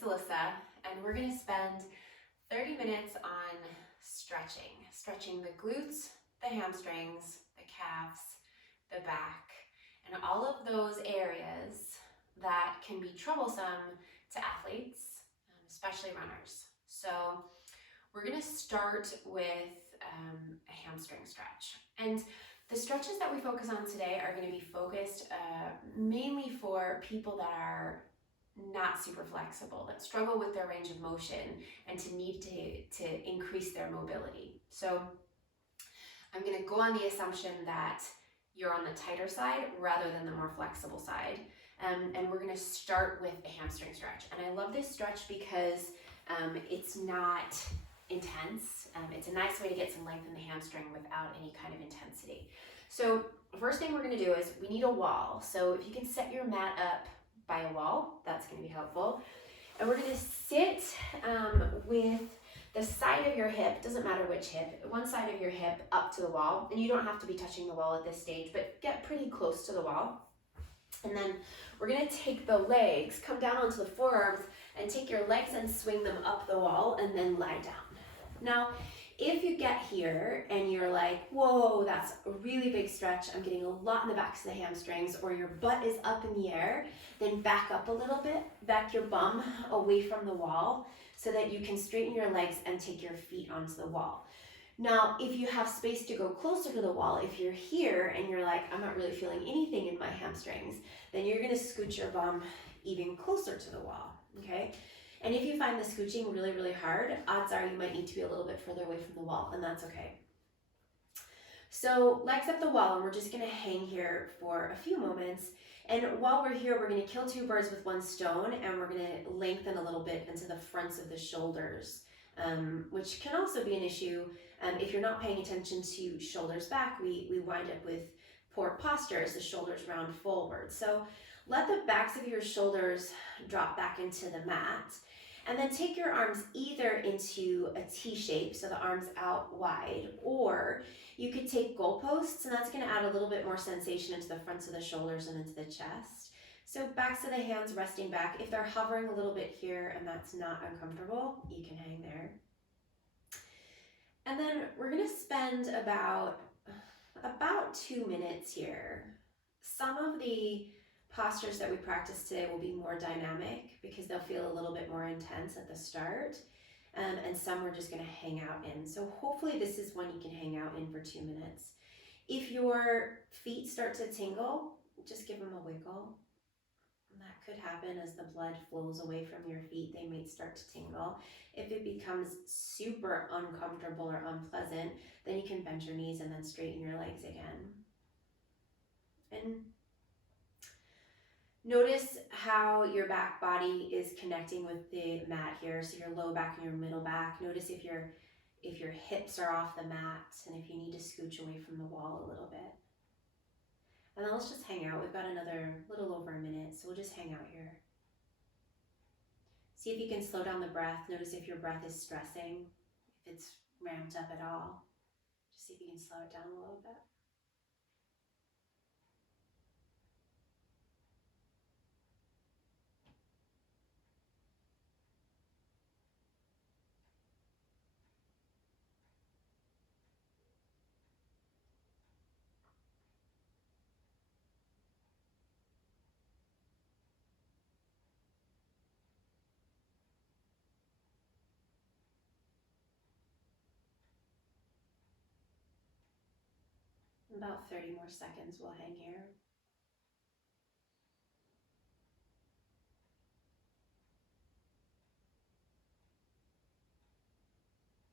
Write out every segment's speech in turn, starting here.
it's Alyssa, and we're going to spend 30 minutes on stretching the glutes, the hamstrings, the calves, the back, and all of those areas that can be troublesome to athletes, especially runners. So we're going to start with a hamstring stretch. And the stretches that we focus on today are going to be focused mainly for people that are not super flexible, that struggle with their range of motion and to need to increase their mobility. So I'm going to go on the assumption that you're on the tighter side rather than the more flexible side. And we're going to start with a hamstring stretch. And I love this stretch because it's not intense. It's a nice way to get some length in the hamstring without any kind of intensity. So first thing we're going to do is we need a wall. So if you can set your mat up by a wall, that's going to be helpful. And we're going to sit with the side of your hip, doesn't matter which hip, one side of your hip up to the wall. And you don't have to be touching the wall at this stage, but get pretty close to the wall. And then we're going to take the legs, come down onto the forearms, and take your legs and swing them up the wall and then lie down. Now, if you get here and you're like, whoa, that's a really big stretch, I'm getting a lot in the backs of the hamstrings, or your butt is up in the air, then back up a little bit, back your bum away from the wall so that you can straighten your legs and take your feet onto the wall. Now, if you have space to go closer to the wall, if you're here and you're like, I'm not really feeling anything in my hamstrings, then you're gonna scooch your bum even closer to the wall, okay? And if you find the scooching really, really hard, odds are you might need to be a little bit further away from the wall, and that's okay. So legs up the wall, and we're just gonna hang here for a few moments. And while we're here, we're gonna kill two birds with one stone, and we're gonna lengthen a little bit into the fronts of the shoulders, which can also be an issue. If you're not paying attention to shoulders back, we wind up with poor posture as the shoulders round forward. So let the backs of your shoulders drop back into the mat. And then take your arms either into a T shape, so the arms out wide, or you could take goalposts, and that's going to add a little bit more sensation into the fronts of the shoulders and into the chest. So backs of the hands resting back. If they're hovering a little bit here and that's not uncomfortable, you can hang there. And then we're going to spend about 2 minutes here. Some of the postures that we practice today will be more dynamic because they'll feel a little bit more intense at the start, and some we're just going to hang out in. So hopefully this is one you can hang out in for 2 minutes. If your feet start to tingle, just give them a wiggle. And that could happen as the blood flows away from your feet. They may start to tingle. If it becomes super uncomfortable or unpleasant, then you can bend your knees and then straighten your legs again. And notice how your back body is connecting with the mat here, so your low back and your middle back. Notice if your hips are off the mat and if you need to scooch away from the wall a little bit. And then let's just hang out. We've got another little over a minute, so we'll just hang out here. See if you can slow down the breath. Notice if your breath is stressing, if it's ramped up at all. Just see if you can slow it down a little bit. About 30 more seconds we'll hang here.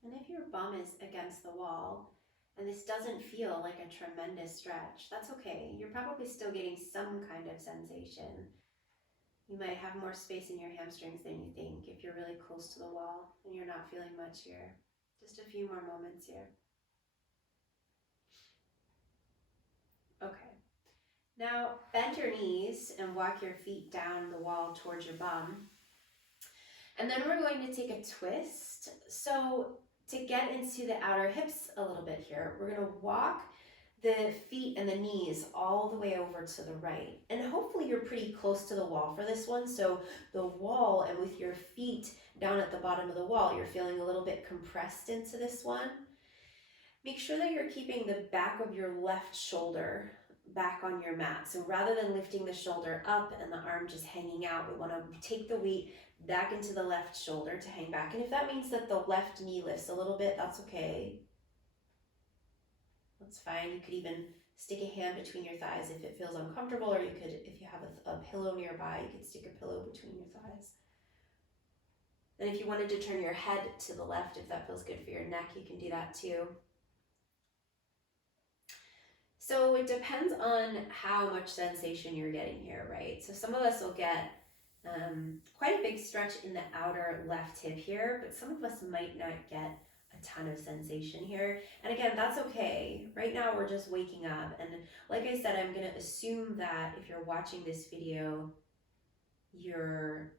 And if your bum is against the wall and this doesn't feel like a tremendous stretch, that's okay. You're probably still getting some kind of sensation. You might have more space in your hamstrings than you think if you're really close to the wall and you're not feeling much here. Just a few more moments here. Okay. Now bend your knees and walk your feet down the wall towards your bum. And then we're going to take a twist. So to get into the outer hips a little bit here, we're going to walk the feet and the knees all the way over to the right. And hopefully you're pretty close to the wall for this one. So the wall, and with your feet down at the bottom of the wall, you're feeling a little bit compressed into this one. Make sure that you're keeping the back of your left shoulder back on your mat. So rather than lifting the shoulder up and the arm just hanging out, we want to take the weight back into the left shoulder to hang back. And if that means that the left knee lifts a little bit, that's okay. That's fine. You could even stick a hand between your thighs if it feels uncomfortable, or you could, if you have a pillow nearby, you could stick a pillow between your thighs. And if you wanted to turn your head to the left, if that feels good for your neck, you can do that too. So it depends on how much sensation you're getting here, right? So some of us will get quite a big stretch in the outer left hip here, but some of us might not get a ton of sensation here. And again, that's okay. Right now we're just waking up. And like I said, I'm gonna assume that if you're watching this video, your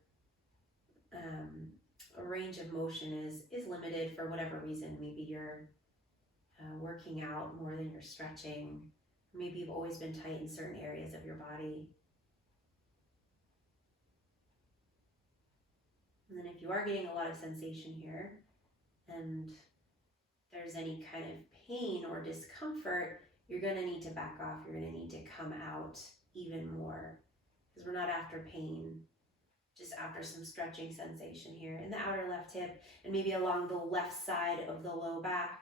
range of motion is limited for whatever reason. Maybe you're working out more than you're stretching. Maybe you've always been tight in certain areas of your body. And then if you are getting a lot of sensation here and there's any kind of pain or discomfort, you're going to need to back off. You're going to need to come out even more, because we're not after pain, just after some stretching sensation here in the outer left hip and maybe along the left side of the low back.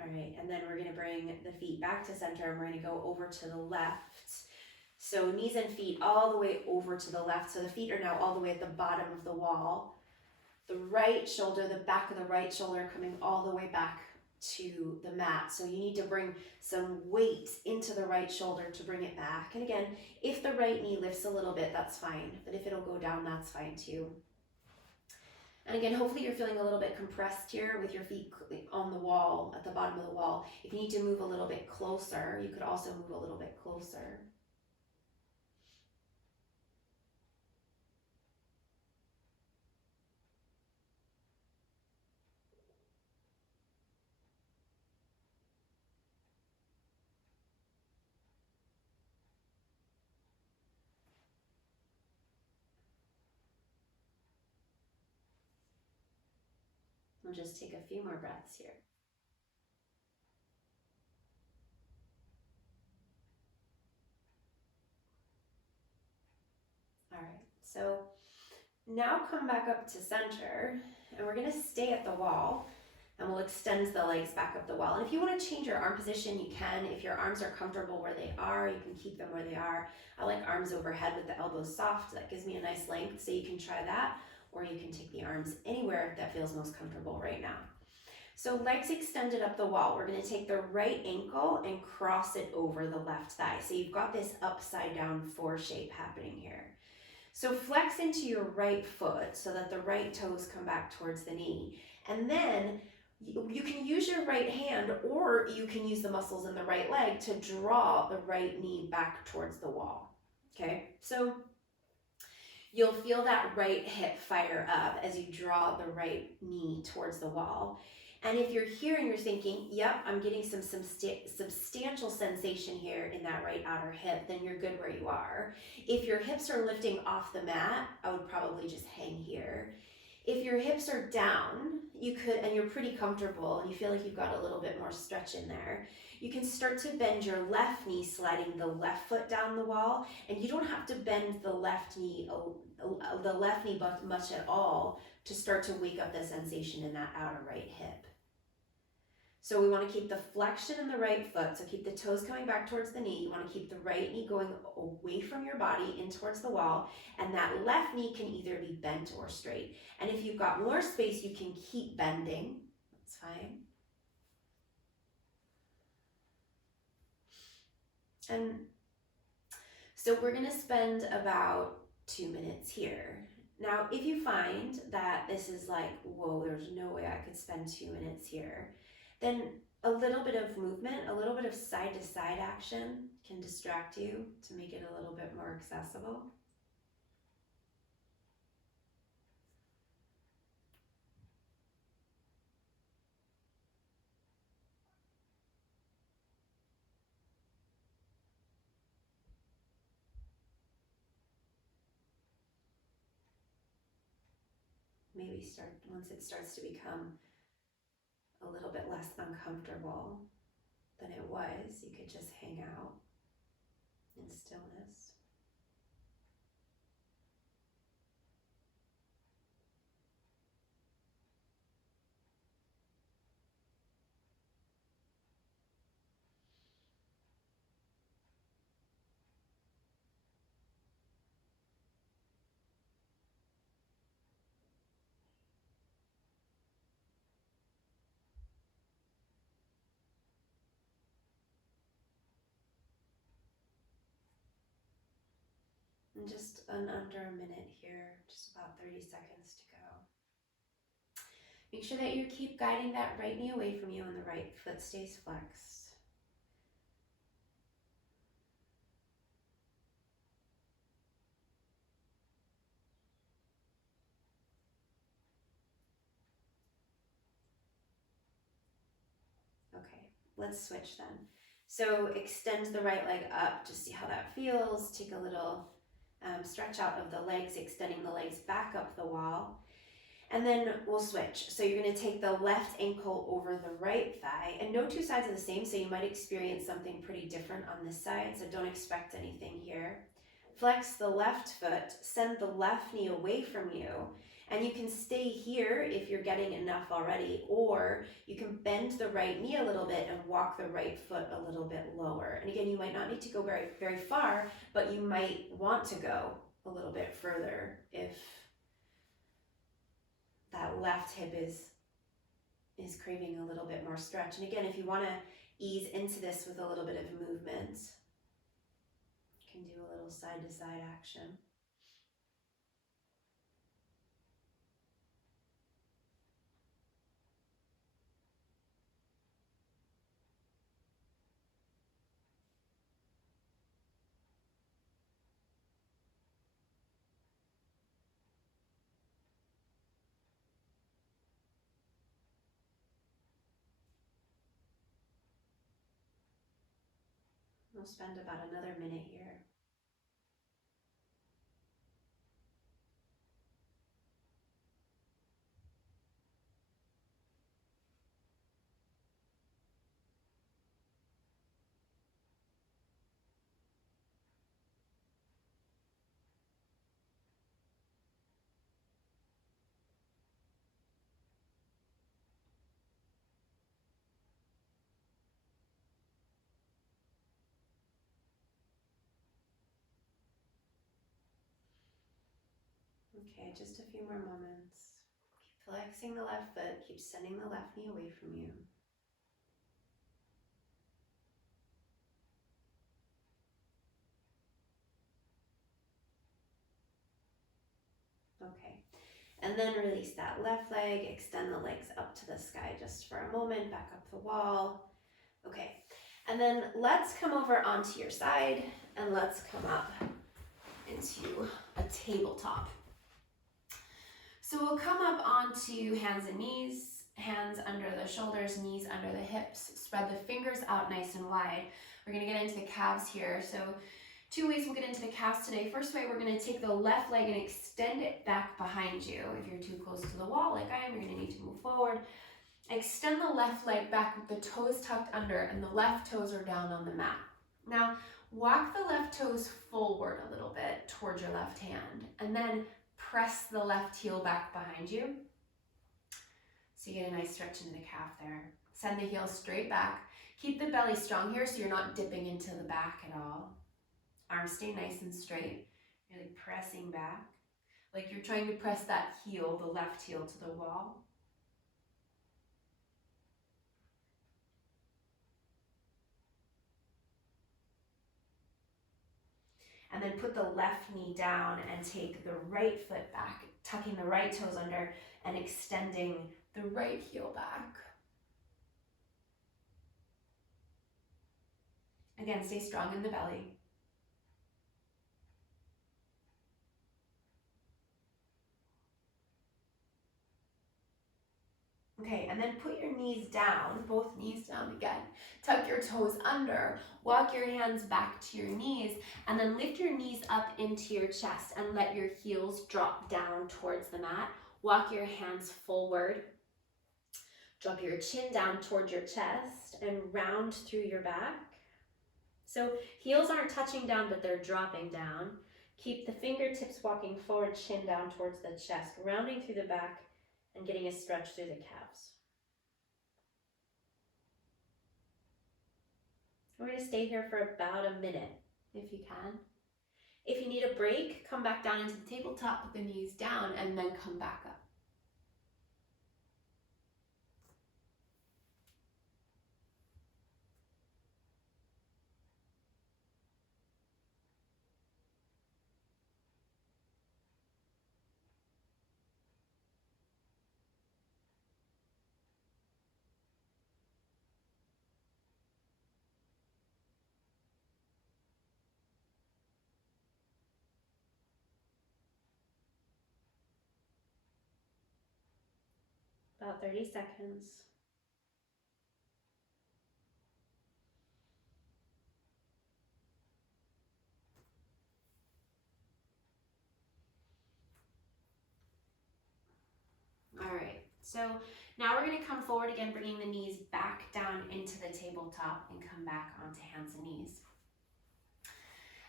All right, and then we're going to bring the feet back to center, and we're going to go over to the left. So knees and feet all the way over to the left. So the feet are now all the way at the bottom of the wall. The right shoulder, the back of the right shoulder coming all the way back to the mat. So you need to bring some weight into the right shoulder to bring it back. And again, if the right knee lifts a little bit, that's fine. But if it'll go down, that's fine too. And again, hopefully you're feeling a little bit compressed here with your feet on the wall, at the bottom of the wall. If you need to move a little bit closer, you could also move a little bit closer. We'll just take a few more breaths here. All right, so now come back up to center, and we're gonna stay at the wall, and we'll extend the legs back up the wall. And if you wanna change your arm position, you can. If your arms are comfortable where they are, you can keep them where they are. I like arms overhead with the elbows soft. That gives me a nice length, so you can try that, or you can take the arms anywhere that feels most comfortable right now. So legs extended up the wall. We're gonna take the right ankle and cross it over the left thigh. So you've got this upside down 4 shape happening here. So flex into your right foot so that the right toes come back towards the knee. And then you can use your right hand, or you can use the muscles in the right leg to draw the right knee back towards the wall. Okay, so you'll feel that right hip fire up as you draw the right knee towards the wall. And if you're here and you're thinking, yep, I'm getting some substantial sensation here in that right outer hip, then you're good where you are. If your hips are lifting off the mat, I would probably just hang here. If your hips are down, you could, and you're pretty comfortable and you feel like you've got a little bit more stretch in there, you can start to bend your left knee, sliding the left foot down the wall, and you don't have to bend the left knee much at all to start to wake up the sensation in that outer right hip. So we want to keep the flexion in the right foot, so keep the toes coming back towards the knee. You want to keep the right knee going away from your body in towards the wall, and that left knee can either be bent or straight. And if you've got more space, you can keep bending. That's fine. And so we're going to spend about 2 minutes here. Now, if you find that this is like, whoa, there's no way I could spend 2 minutes here, then a little bit of movement, a little bit of side to side action can distract you to make it a little bit more accessible. maybe once it starts to become a little bit less uncomfortable than it was, you could just hang out in stillness. And just under a minute here, just about 30 seconds to go. Make sure that you keep guiding that right knee away from you and the right foot stays flexed. Okay, let's switch then. So extend the right leg up, just see how that feels. Take a little stretch out of the legs, extending the legs back up the wall. And then we'll switch. So you're going to take the left ankle over the right thigh, and no two sides are the same, so you might experience something pretty different on this side, so don't expect anything here. Flex the left foot, send the left knee away from you, and you can stay here if you're getting enough already, or you can bend the right knee a little bit and walk the right foot a little bit lower. And again, you might not need to go very, very far, but you might want to go a little bit further if that left hip is craving a little bit more stretch. And again, if you want to ease into this with a little bit of movement, you can do a little side to side action. We'll spend about another minute here. Okay, just a few more moments. Keep flexing the left foot, keep sending the left knee away from you. Okay, and then release that left leg, extend the legs up to the sky just for a moment, back up the wall. Okay, and then let's come over onto your side and let's come up into a tabletop. So we'll come up onto hands and knees, hands under the shoulders, knees under the hips. Spread the fingers out nice and wide. We're gonna get into the calves here. So 2 ways we'll get into the calves today. First way, we're gonna take the left leg and extend it back behind you. If you're too close to the wall like I am, you're gonna need to move forward. Extend the left leg back with the toes tucked under and the left toes are down on the mat. Now, walk the left toes forward a little bit towards your left hand and then press the left heel back behind you. So you get a nice stretch into the calf there. Send the heel straight back. Keep the belly strong here so you're not dipping into the back at all. Arms stay nice and straight. Really pressing back. Like you're trying to press that heel, the left heel, to the wall. And then put the left knee down and take the right foot back, tucking the right toes under and extending the right heel back. Again, stay strong in the belly. Okay, and then put your knees down, both knees down again. Tuck your toes under, walk your hands back to your knees, and then lift your knees up into your chest and let your heels drop down towards the mat. Walk your hands forward. Drop your chin down towards your chest and round through your back. So heels aren't touching down, but they're dropping down. Keep the fingertips walking forward, chin down towards the chest, rounding through the back and getting a stretch through the calves. We're going to stay here for about a minute, if you can. If you need a break, come back down into the tabletop, put the knees down, and then come back up. About 30 seconds. All right, so now we're going to come forward again, bringing the knees back down into the tabletop and come back onto hands and knees.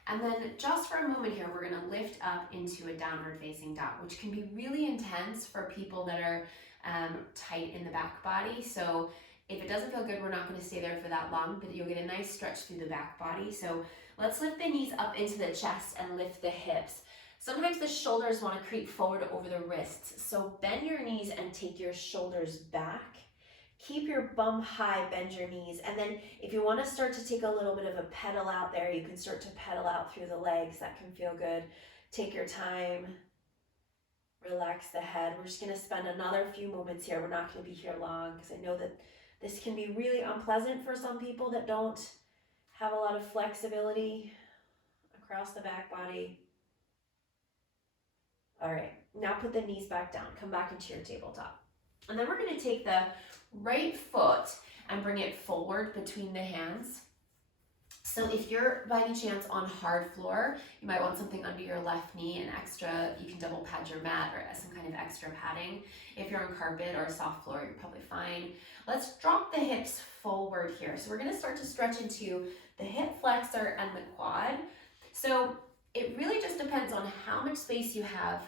And then just for a moment here, we're going to lift up into a downward facing dog, which can be really intense for people that are tight in the back body. So if it doesn't feel good, we're not going to stay there for that long, but you'll get a nice stretch through the back body. So let's lift the knees up into the chest and lift the hips. Sometimes the shoulders want to creep forward over the wrists. So bend your knees and take your shoulders back. Keep your bum high, bend your knees. And then if you want to start to take a little bit of a pedal out there, you can start to pedal out through the legs. That can feel good. Take your time. Relax the head. We're just going to spend another few moments here. We're not going to be here long because I know that this can be really unpleasant for some people that don't have a lot of flexibility across the back body. All right, now put the knees back down. Come back into your tabletop. And then we're going to take the right foot and bring it forward between the hands. So if you're by any chance on hard floor, you might want something under your left knee, an extra, you can double pad your mat or some kind of extra padding. If you're on carpet or soft floor, you're probably fine. Let's drop the hips forward here. So we're going to start to stretch into the hip flexor and the quad. So it really just depends on how much space you have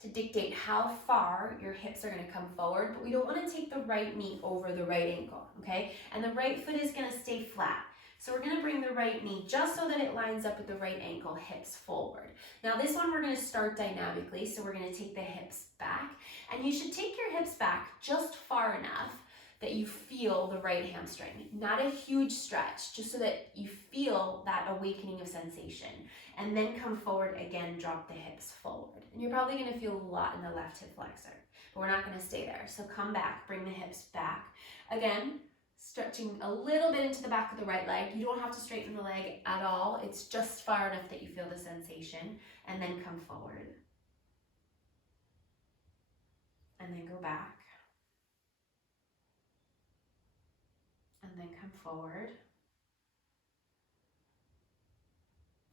to dictate how far your hips are going to come forward, but we don't want to take the right knee over the right ankle, okay? And the right foot is going to stay flat. So we're going to bring the right knee just so that it lines up with the right ankle, hips forward. Now this one we're going to start dynamically, so we're going to take the hips back, and you should take your hips back just far enough that you feel the right hamstring. Not a huge stretch, just so that you feel that awakening of sensation. And then come forward again, drop the hips forward. And you're probably gonna feel a lot in the left hip flexor, but we're not gonna stay there. So come back, bring the hips back. Again, stretching a little bit into the back of the right leg. You don't have to straighten the leg at all. It's just far enough that you feel the sensation. And then come forward. And then go back. And then come forward.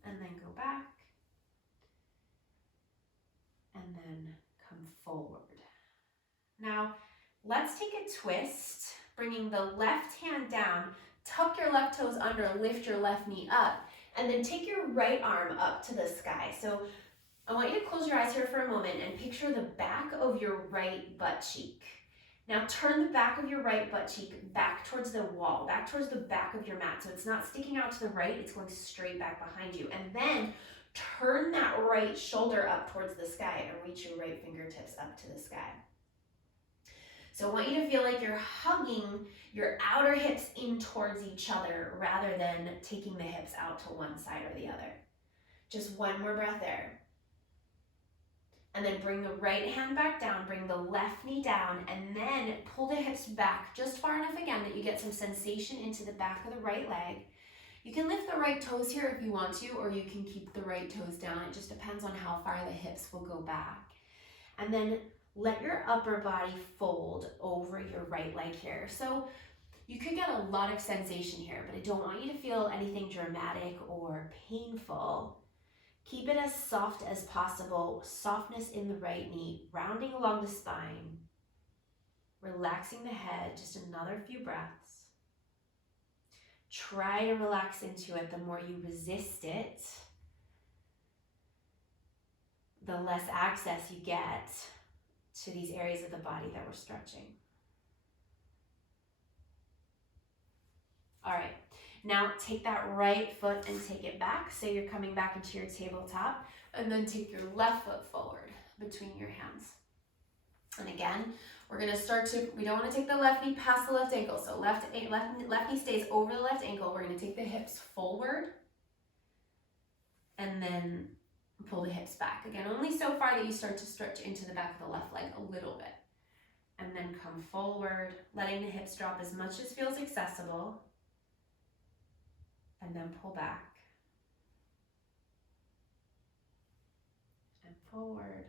And then go back. And then come forward. Now, let's take a twist, bringing the left hand down, tuck your left toes under, lift your left knee up, and then take your right arm up to the sky. So I want you to close your eyes here for a moment and picture the back of your right butt cheek. Now turn the back of your right butt cheek back towards the wall, back towards the back of your mat. So it's not sticking out to the right, it's going straight back behind you. And then turn that right shoulder up towards the sky and reach your right fingertips up to the sky. So I want you to feel like you're hugging your outer hips in towards each other rather than taking the hips out to one side or the other. Just one more breath there. And then bring the right hand back down, bring the left knee down, and then pull the hips back just far enough again that you get some sensation into the back of the right leg. You can lift the right toes here if you want to, or you can keep the right toes down. It just depends on how far the hips will go back. And then let your upper body fold over your right leg here. So you could get a lot of sensation here, but I don't want you to feel anything dramatic or painful. Keep it as soft as possible. Softness in the right knee, rounding along the spine, relaxing the head, just another few breaths. Try to relax into it. The more you resist it, the less access you get to these areas of the body that we're stretching. All right, now take that right foot and take it back. So you're coming back into your tabletop, and then take your left foot forward between your hands. And again, we're gonna start to, we don't wanna take the left knee past the left ankle. So left knee stays over the left ankle. We're gonna take the hips forward and then pull the hips back. Again, only so far that you start to stretch into the back of the left leg a little bit. And then come forward, letting the hips drop as much as feels accessible. And then pull back. And forward.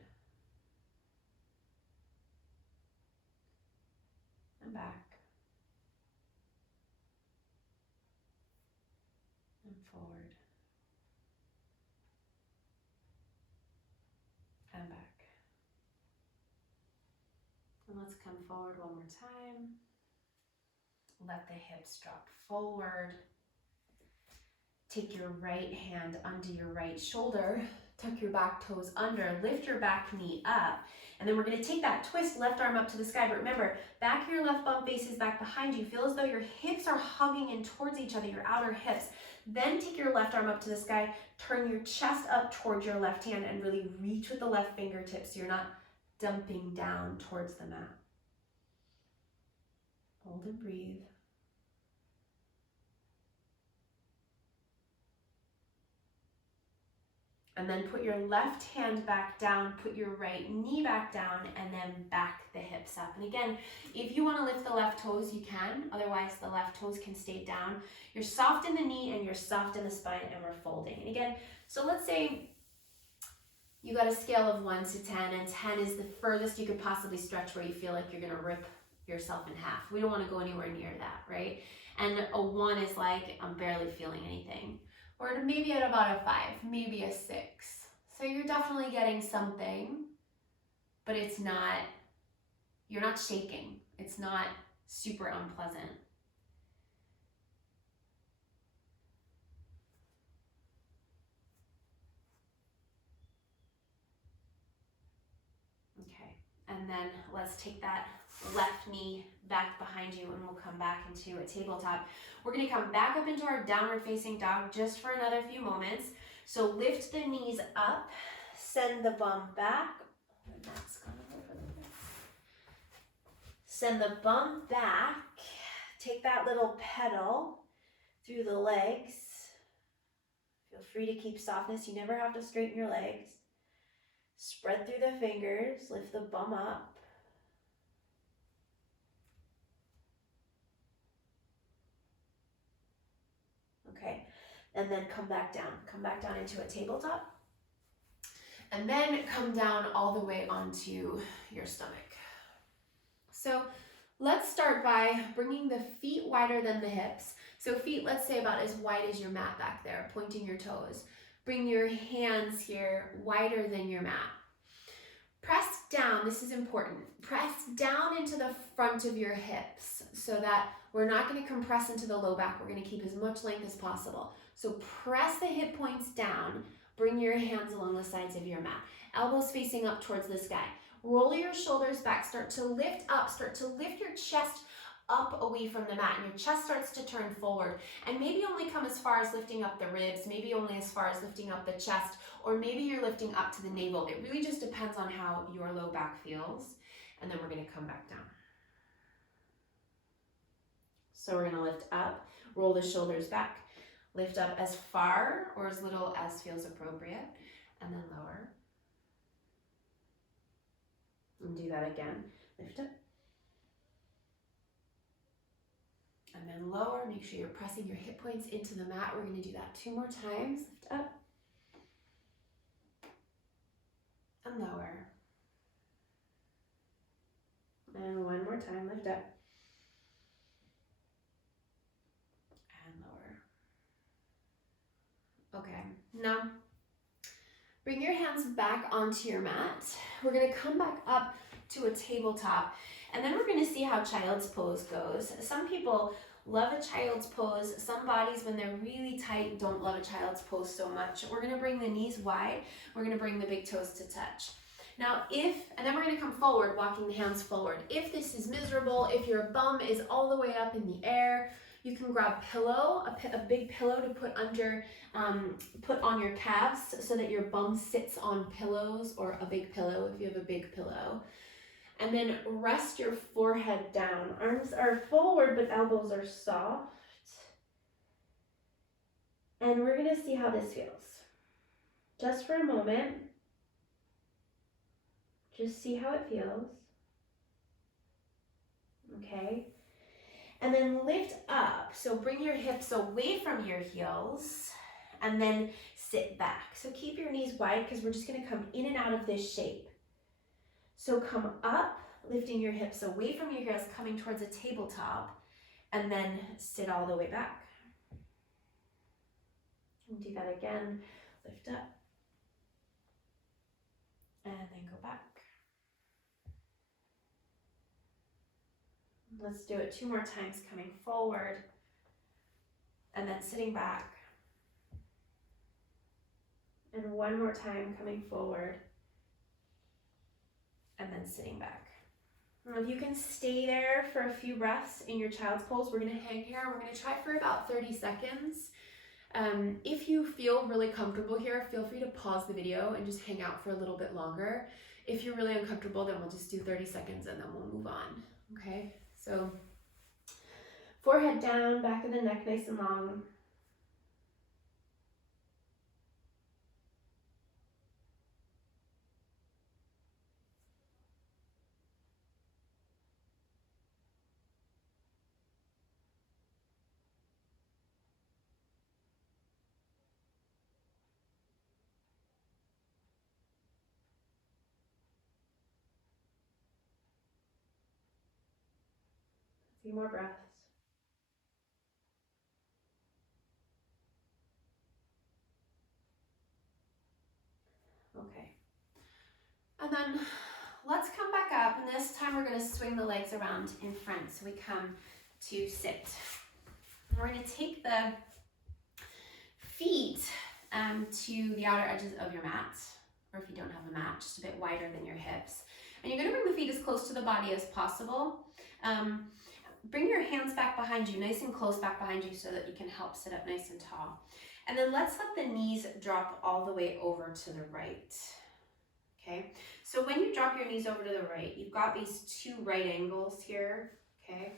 And back. And forward. And back. And let's come forward one more time. Let the hips drop forward. Take your right hand under your right shoulder, tuck your back toes under, lift your back knee up, and then we're gonna take that twist, left arm up to the sky, but remember, back of your left bum faces back behind you. Feel as though your hips are hugging in towards each other, your outer hips. Then take your left arm up to the sky, turn your chest up towards your left hand, and really reach with the left fingertips so you're not dumping down towards the mat. Hold and breathe. And then put your left hand back down, put your right knee back down, and then back the hips up. And again, if you want to lift the left toes, you can. Otherwise, the left toes can stay down. You're soft in the knee and you're soft in the spine, and we're folding. And again, so let's say you got a scale of 1 to 10, and 10 is the furthest you could possibly stretch where you feel like you're going to rip yourself in half. We don't want to go anywhere near that, right? And a 1 is like, I'm barely feeling anything. Or maybe at about a 5, maybe a 6. So you're definitely getting something, but it's not, you're not shaking. It's not super unpleasant. Okay, and then let's take that left knee back behind you, and we'll come back into a tabletop. We're going to come back up into our downward facing dog just for another few moments. So lift the knees up, send the bum back. Send the bum back. Take that little pedal through the legs. Feel free to keep softness. You never have to straighten your legs. Spread through the fingers. Lift the bum up. Okay, and then come back down into a tabletop, and then come down all the way onto your stomach. So let's start by bringing the feet wider than the hips. So feet, let's say about as wide as your mat back there, pointing your toes. Bring your hands here wider than your mat. Press down, this is important. Press down into the front of your hips so that we're not going to compress into the low back. We're going to keep as much length as possible. So press the hip points down. Bring your hands along the sides of your mat. Elbows facing up towards the sky. Roll your shoulders back. Start to lift up. Start to lift your chest up away from the mat, and your chest starts to turn forward. And maybe only come as far as lifting up the ribs, maybe only as far as lifting up the chest, or maybe you're lifting up to the navel. It really just depends on how your low back feels. And then we're going to come back down. So we're going to lift up, roll the shoulders back, lift up as far or as little as feels appropriate, and then lower. And do that again. Lift up. And then lower. Make sure you're pressing your hip points into the mat. We're going to do that 2 more times. Lift up. And lower. And 1 more time. Lift up. And lower. Okay. Now, Bring your hands back onto your mat. We're gonna come back up to a tabletop, and then we're gonna see how child's pose goes. Some people love a child's pose. Some bodies, when they're really tight, don't love a child's pose so much. We're gonna bring the knees wide. We're gonna bring the big toes to touch. Now and then we're gonna come forward, walking the hands forward. If this is miserable, if your bum is all the way up in the air, you can grab a big pillow to put on your calves so that your bum sits on pillows, or a big pillow if you have a big pillow. And then rest your forehead down. Arms are forward, but elbows are soft. And we're gonna see how this feels. Just for a moment. Just see how it feels. Okay. And then lift up. So bring your hips away from your heels and then sit back. So keep your knees wide because we're just gonna come in and out of this shape. So come up, lifting your hips away from your heels, coming towards a tabletop, and then sit all the way back. And do that again. Lift up, and then go back. Let's do it 2 more times, coming forward, and then sitting back. And 1 more time, coming forward, and then sitting back. Now, if you can stay there for a few breaths in your child's pose, we're gonna hang here. We're gonna try for about 30 seconds. If you feel really comfortable here, feel free to pause the video and just hang out for a little bit longer. If you're really uncomfortable, then we'll just do 30 seconds and then we'll move on, okay? So, forehead down, back of the neck nice and long. A few more breaths. Okay. And then let's come back up, and this time we're gonna swing the legs around in front. So we come to sit. We're gonna take the feet to the outer edges of your mat, or if you don't have a mat, just a bit wider than your hips. And you're gonna bring the feet as close to the body as possible. Bring your hands back behind you, nice and close back behind you so that you can help sit up nice and tall. And then let's let the knees drop all the way over to the right. Okay, so when you drop your knees over to the right, you've got these 2 right angles here, okay?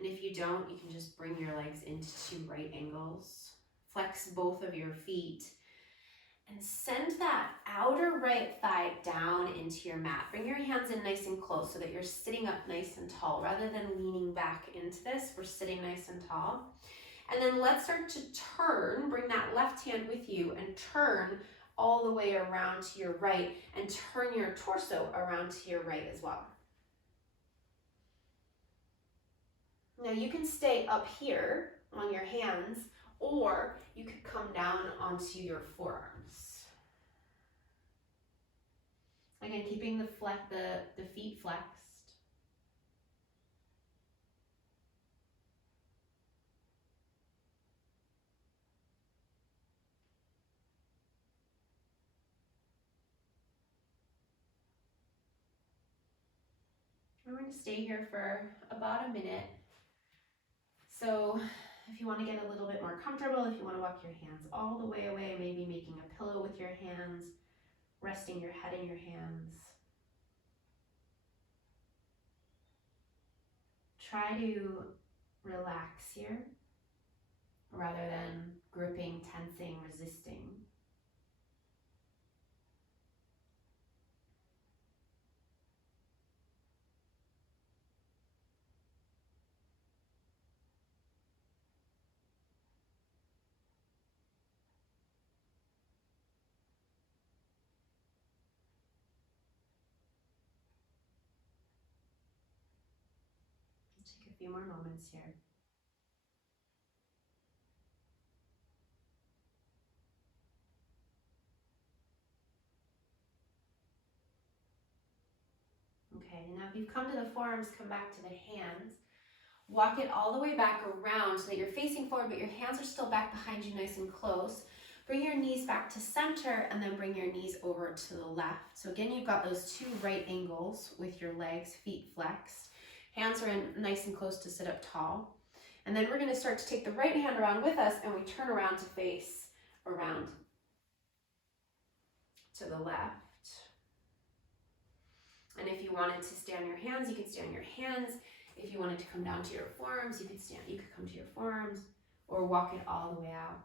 And if you don't, you can just bring your legs into 2 right angles. Flex both of your feet and send that outer right thigh down into your mat. Bring your hands in nice and close so that you're sitting up nice and tall. Rather than leaning back into this, we're sitting nice and tall. And then let's start to turn, bring that left hand with you and turn all the way around to your right, and turn your torso around to your right as well. Now you can stay up here on your hands, or you could come down onto your forearms. Again, keeping the feet flexed. We're going to stay here for about a minute. So if you want to get a little bit more comfortable, if you want to walk your hands all the way away, maybe making a pillow with your hands, resting your head in your hands. Try to relax here rather than gripping, tensing, resisting. Take a few more moments here. Okay, now if you've come to the forearms, come back to the hands. Walk it all the way back around so that you're facing forward, but your hands are still back behind you nice and close. Bring your knees back to center and then bring your knees over to the left. So again, you've got those two right angles with your legs, feet flexed. Hands are in nice and close to sit up tall. And then we're going to start to take the right hand around with us and we turn around to face around to the left. And if you wanted to stay on your hands, you can stay on your hands. If you wanted to come down to your forearms, you could come to your forearms or walk it all the way out.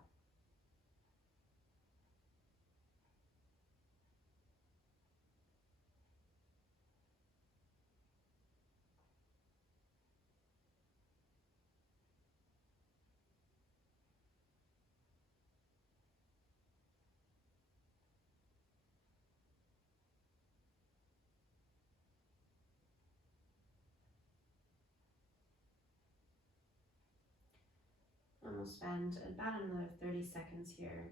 And we'll spend about another 30 seconds here.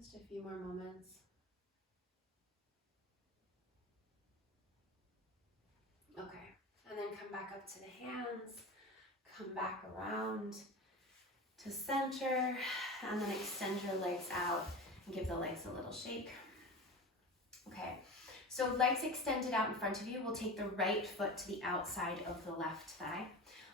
Just a few more moments. Okay, and then come back up to the hands, come back around to center, and then extend your legs out and give the legs a little shake. Okay, so legs extended out in front of you. We'll take the right foot to the outside of the left thigh.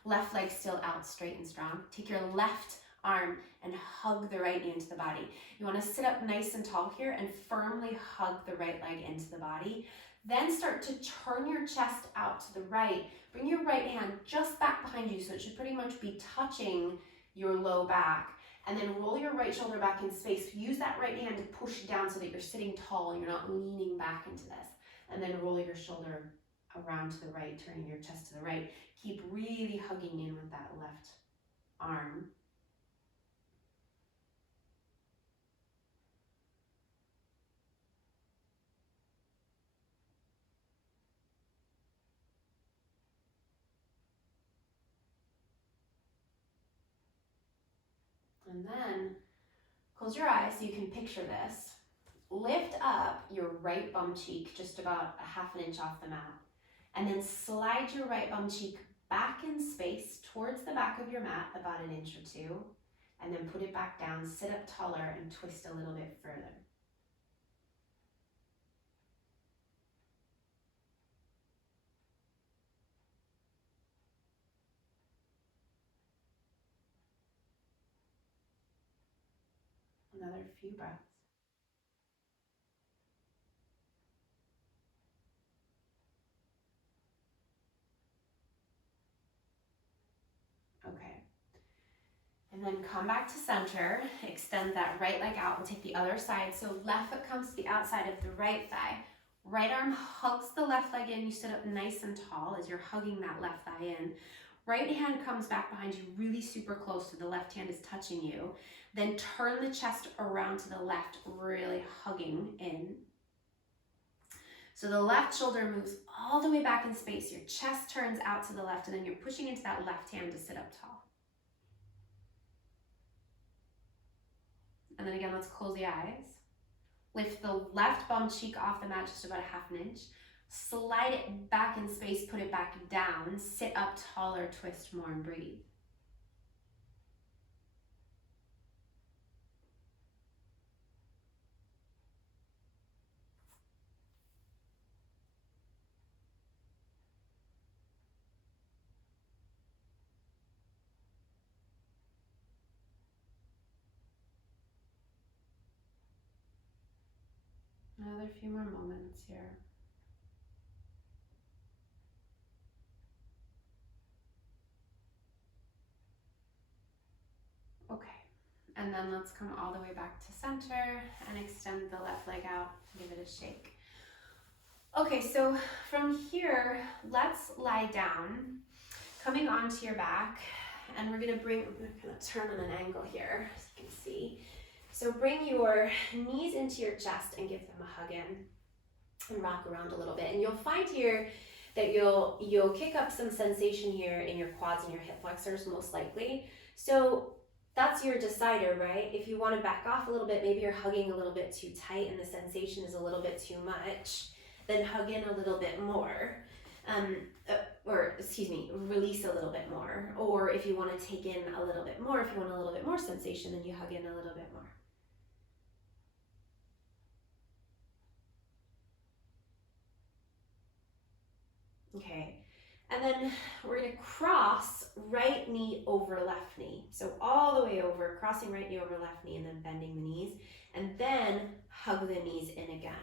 Left leg still out straight and strong. Take your left arm and hug the right knee into the body. You want to sit up nice and tall here and firmly hug the right leg into the body. Then start to turn your chest out to the right. Bring your right hand just back behind you, so it should pretty much be touching your low back. And then roll your right shoulder back in space. Use that right hand to push down so that you're sitting tall and you're not leaning back into this. And then roll your shoulder around to the right, turning your chest to the right. Keep really hugging in with that left arm. And then close your eyes so you can picture this. Lift up your right bum cheek just about a half an inch off the mat. And then slide your right bum cheek back in space towards the back of your mat about an inch or two. And then put it back down, sit up taller, and twist a little bit further. Another few breaths. Okay. And then come back to center, extend that right leg out and take the other side. So left foot comes to the outside of the right thigh. Right arm hugs the left leg in. You sit up nice and tall as you're hugging that left thigh in. Right hand comes back behind you, really super close, so the left hand is touching you. Then turn the chest around to the left, really hugging in. So the left shoulder moves all the way back in space. Your chest turns out to the left, and then you're pushing into that left hand to sit up tall. And then again, let's close the eyes. Lift the left bum cheek off the mat just about a half an inch. Slide it back in space, put it back down. Sit up taller, twist more, and breathe. Another few more moments here. Okay, and then let's come all the way back to center and extend the left leg out, give it a shake. Okay, so from here, let's lie down. coming onto your back, and we're gonna kind of turn on an angle here so you can see. So bring your knees into your chest and give them a hug in and rock around a little bit. And you'll find here that you'll kick up some sensation here in your quads and your hip flexors most likely. So that's your decider, right? If you want to back off a little bit, maybe you're hugging a little bit too tight and the sensation is a little bit too much, then hug in a little bit more. Release a little bit more. Or if you want to take in a little bit more, if you want a little bit more sensation, then you hug in a little bit more. Okay, and then we're gonna cross right knee over left knee. So all the way over, crossing right knee over left knee and then bending the knees, and then hug the knees in again.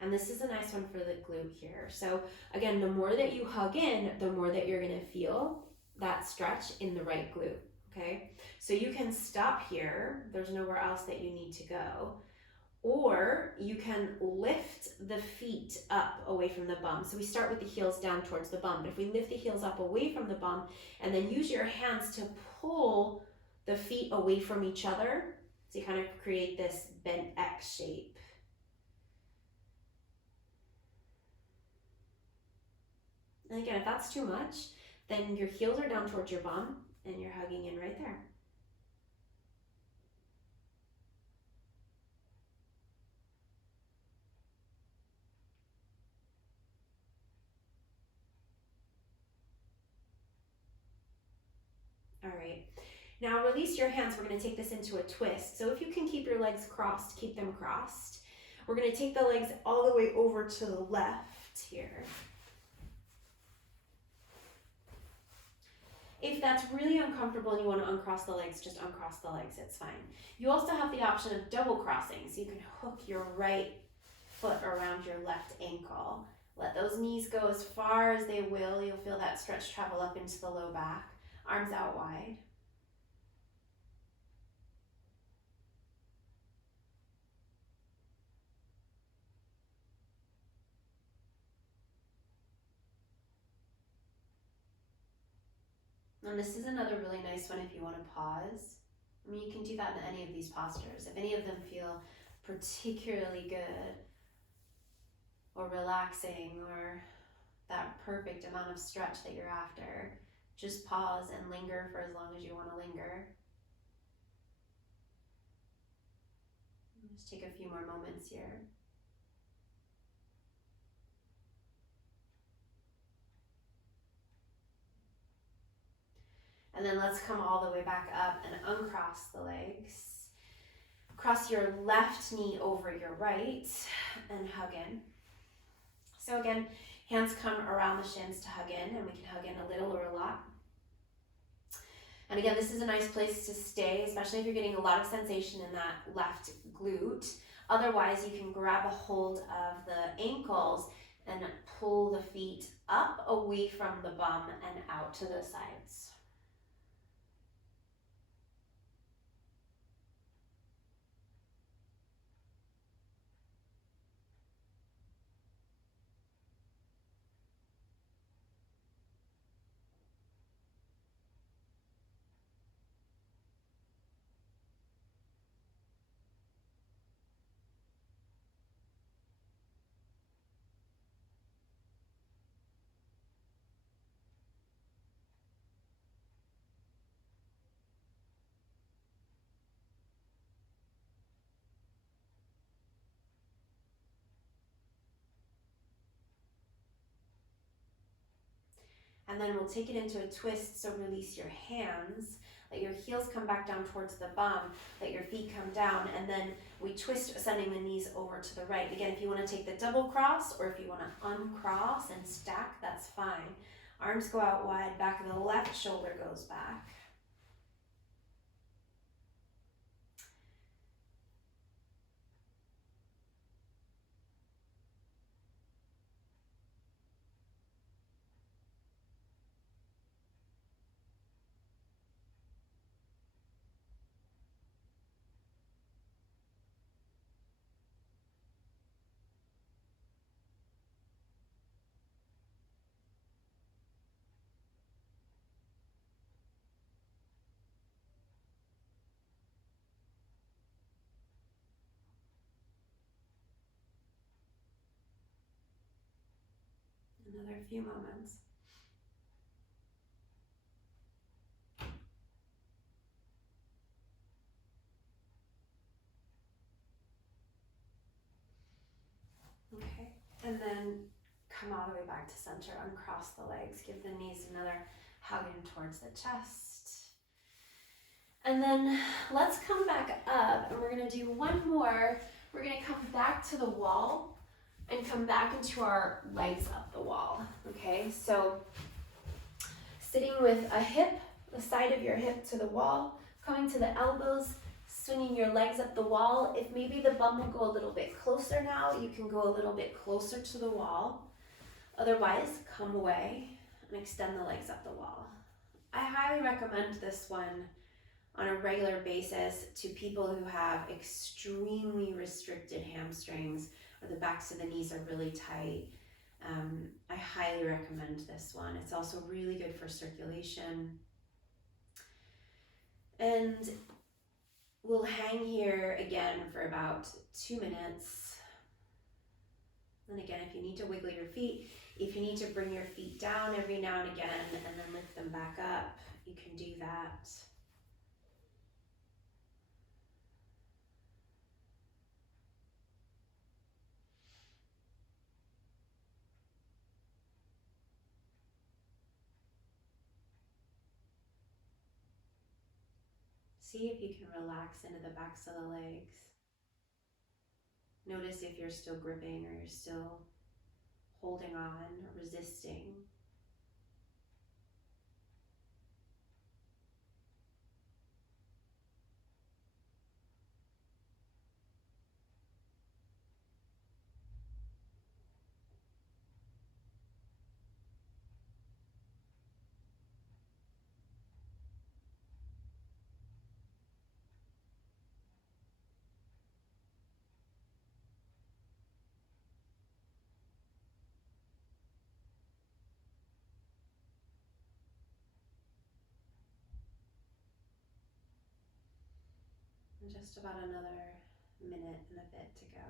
And this is a nice one for the glute here. So again, the more that you hug in, the more that you're gonna feel that stretch in the right glute, okay? So you can stop here. There's nowhere else that you need to go. Or you can lift the feet up away from the bum. So we start with the heels down towards the bum. But if we lift the heels up away from the bum and then use your hands to pull the feet away from each other, so you kind of create this bent X shape. And again, if that's too much, then your heels are down towards your bum and you're hugging in right there. All right, now release your hands. We're gonna take this into a twist. So if you can keep your legs crossed, keep them crossed. We're gonna take the legs all the way over to the left here. If that's really uncomfortable and you want to uncross the legs, just uncross the legs, it's fine. You also have the option of double crossing, so you can hook your right foot around your left ankle. Let those knees go as far as they will. You'll feel that stretch travel up into the low back. Arms out wide. And this is another really nice one if you want to pause. I mean, you can do that in any of these postures. If any of them feel particularly good or relaxing or that perfect amount of stretch that you're after, just pause and linger for as long as you want to linger. Just take a few more moments here. And then let's come all the way back up and uncross the legs. Cross your left knee over your right and hug in. So again, hands come around the shins to hug in, and we can hug in a little or a lot. And again, this is a nice place to stay, especially if you're getting a lot of sensation in that left glute. Otherwise, you can grab a hold of the ankles and pull the feet up away from the bum and out to the sides. And then we'll take it into a twist, so release your hands, let your heels come back down towards the bum, let your feet come down, and then we twist, sending the knees over to the right. Again, if you want to take the double cross or if you want to uncross and stack, that's fine. Arms go out wide, back of the left shoulder goes back. Another few moments. Okay, and then come all the way back to center, uncross the legs, give the knees another hug in towards the chest. And then let's come back up and we're gonna do one more. We're gonna come back to the wall and come back into our legs up the wall, okay? So sitting with a hip, the side of your hip to the wall, coming to the elbows, swinging your legs up the wall. If maybe the bum will go a little bit closer now, you can go a little bit closer to the wall. Otherwise, come away and extend the legs up the wall. I highly recommend this one on a regular basis to people who have extremely restricted hamstrings or the backs of the knees are really tight. I highly recommend this one. It's also really good for circulation. And we'll hang here again for about 2 minutes. And again, if you need to wiggle your feet, if you need to bring your feet down every now and again and then lift them back up, you can do that. See if you can relax into the backs of the legs. Notice if you're still gripping or you're still holding on or resisting. And just about another minute and a bit to go.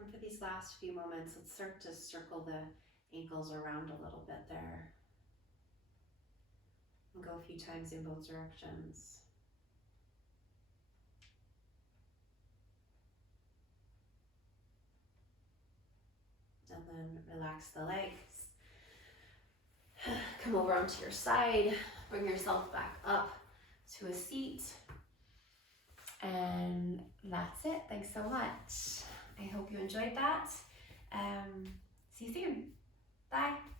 And for these last few moments, let's start to circle the ankles around a little bit there. And go a few times in both directions. And then relax the legs. Come over onto your side. Bring yourself back up to a seat. And that's it. Thanks so much. I hope you enjoyed that. See you soon. Bye.